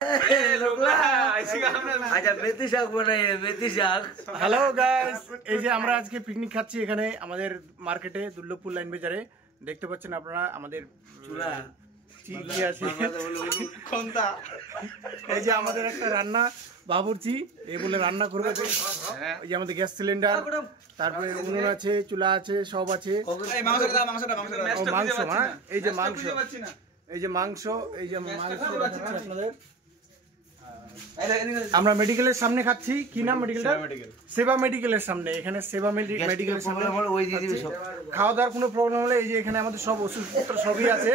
Hello guys, এই যে আমরা আজকে পিকনিক খাচ্ছি এখানে আমাদের মার্কেটে দুর্লভপুর লাইন বাজারে। দেখতে পাচ্ছেন আপনারা আমাদের চুলা কি আছে, এই যে আমাদের একটা রান্না বাবুর্চি এই বলে রান্না করবে। এই যে আমাদের গ্যাস সিলিন্ডার, তারপরে উনুন আছে, চুলা আছে, সব আছে। মাংস, এই যে মাংস, এই যে মাংস, এই যে মাংস আপনাদের। আমরা মেডিকেলের সামনে খাচ্ছি। কি নাম মেডিকেলটা? সেবা মেডিকেলের সামনে। এখানে সেবা মেডিকেলের সামনে খাওয়া দাওয়ার কোনো প্রবলেম হলে এই যে এখানে আমাদের সব ওষুধপত্র সবই আছে,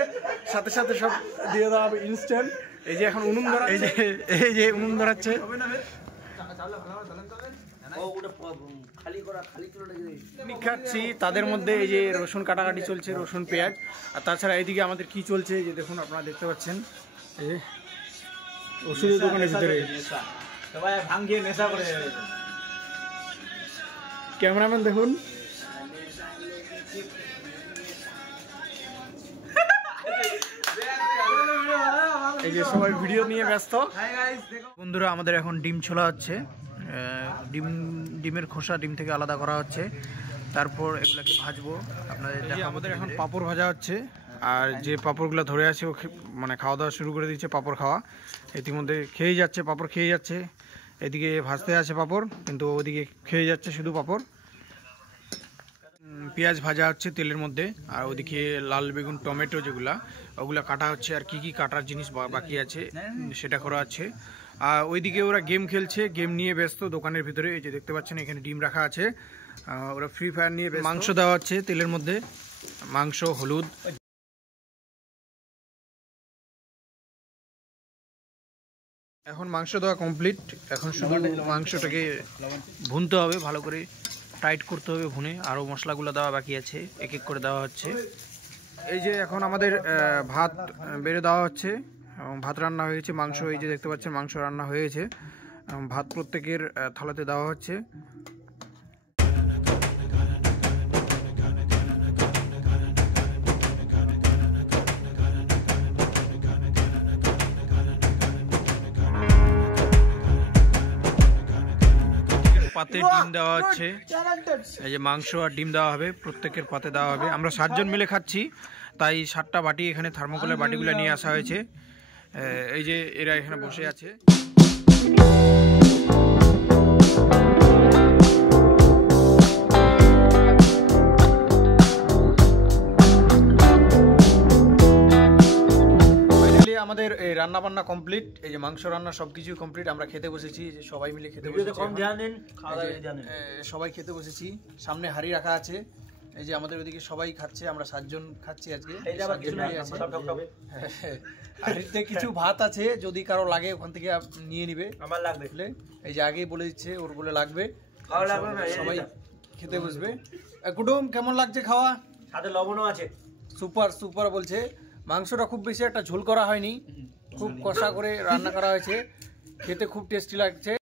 সাথে সাথে সব দিয়ে দেওয়া হবে ইনস্ট্যান্ট। এই যে এখন উনুন ধরা, এই যে উনুন ধরাচ্ছে। খাচ্ছি তাদের মধ্যে এই যে রসুন কাটাকাটি চলছে, রসুন পেঁয়াজ। আর তাছাড়া এইদিকে আমাদের কি চলছে এই যে দেখুন, আপনারা দেখতে পাচ্ছেন এই যে ওষুধের দোকানের ভিতরে সবাই ভাঙিয়ে নেশা করে। ক্যামেরাম্যান দেখুন, এই যে সবাই ভিডিও নিয়ে ব্যস্ত। বন্ধুরা, আমাদের এখন ডিম ছোলা হচ্ছে। ডিমের খোসা ডিম থেকে আলাদা করা হচ্ছে, তারপর এগুলাকে ভাজবো আপনাদের। আমাদের এখন পাঁপড় ভাজা হচ্ছে, আর যে পাঁপড়গুলো ধরে আছে ও মানে খাওয়া দাওয়া শুরু করে দিচ্ছে, পাঁপড় খাওয়া। ইতিমধ্যে খেয়েই যাচ্ছে, পাঁপড় খেয়ে যাচ্ছে। এদিকে ভাজতে আছে পাঁপড়, কিন্তু ওদিকে খেয়ে যাচ্ছে শুধু পাঁপড়। পেঁয়াজ ভাজা হচ্ছে তেলের মধ্যে, আর ওদিকে লাল বেগুন, টমেটো যেগুলা ওগুলা কাটা হচ্ছে, আর কি কি কাটার জিনিস বাকি আছে সেটা করা হচ্ছে। আর ওইদিকে ওরা গেম খেলছে, গেম নিয়ে ব্যস্ত দোকানের ভিতরে। এই যে দেখতে পাচ্ছেন এখানে ডিম রাখা আছে, ওরা ফ্রি ফায়ার নিয়ে। মাংস দেওয়া হচ্ছে তেলের মধ্যে, মাংস, হলুদ। এখন মাংস দেওয়া কমপ্লিট। এখন শুধু মাংসটাকে ভুনতে হবে, ভালো করে টাইট করতে হবে ভুনে। আরও মশলাগুলো দেওয়া বাকি আছে, এক এক করে দেওয়া হচ্ছে। এই যে এখন আমাদের ভাত বেড়ে দেওয়া হচ্ছে, এবং ভাত রান্না হয়েছে। মাংস এই যে দেখতে পাচ্ছেন মাংস রান্না হয়েছে, ভাত প্রত্যেকের থালাতে দেওয়া হচ্ছে। পাতে ডিম দেওয়া হচ্ছে, এই যে মাংস আর ডিম দেওয়া হবে, প্রত্যেকের পাতে দেওয়া হবে। আমরা 7 জন মিলে খাচ্ছি, তাই 7টা বাটি এখানে থার্মোকলের বাটিগুলো নিয়ে আসা হয়েছে। এই যে এরা এখানে বসে আছে। আমাদের এই রান্না বান্না কমপ্লিট, এই যে মাংস রান্না সবকিছু কমপ্লিট। আমরা খেতে বসেছি, যে সবাই মিলে খেতে বসেছি। সবাই খেতে বসেছি, সামনে হাঁড়ি রাখা আছে। এই যে আমাদের ওইদিকে সবাই খাচ্ছে, আমরা 7 জন খাচ্ছি আজকে। হাঁড়িতে কিছু ভাত আছে, যদি কারো লাগে ওখান থেকে নিয়ে নিবে। আমার লাগবে, এই যে আগেই বলে দিচ্ছে ওর বলে লাগবে। সবাই খেতে বসবে। কুটুম, কেমন লাগছে খাওয়া? সাথে লবণও আছে। সুপার সুপার বলছে। মাংসটা খুব বেশি একটা ঝোল করা হয়নি, খুব কষা করে রান্না করা হয়েছে, খেতে খুব টেস্টি লাগছে।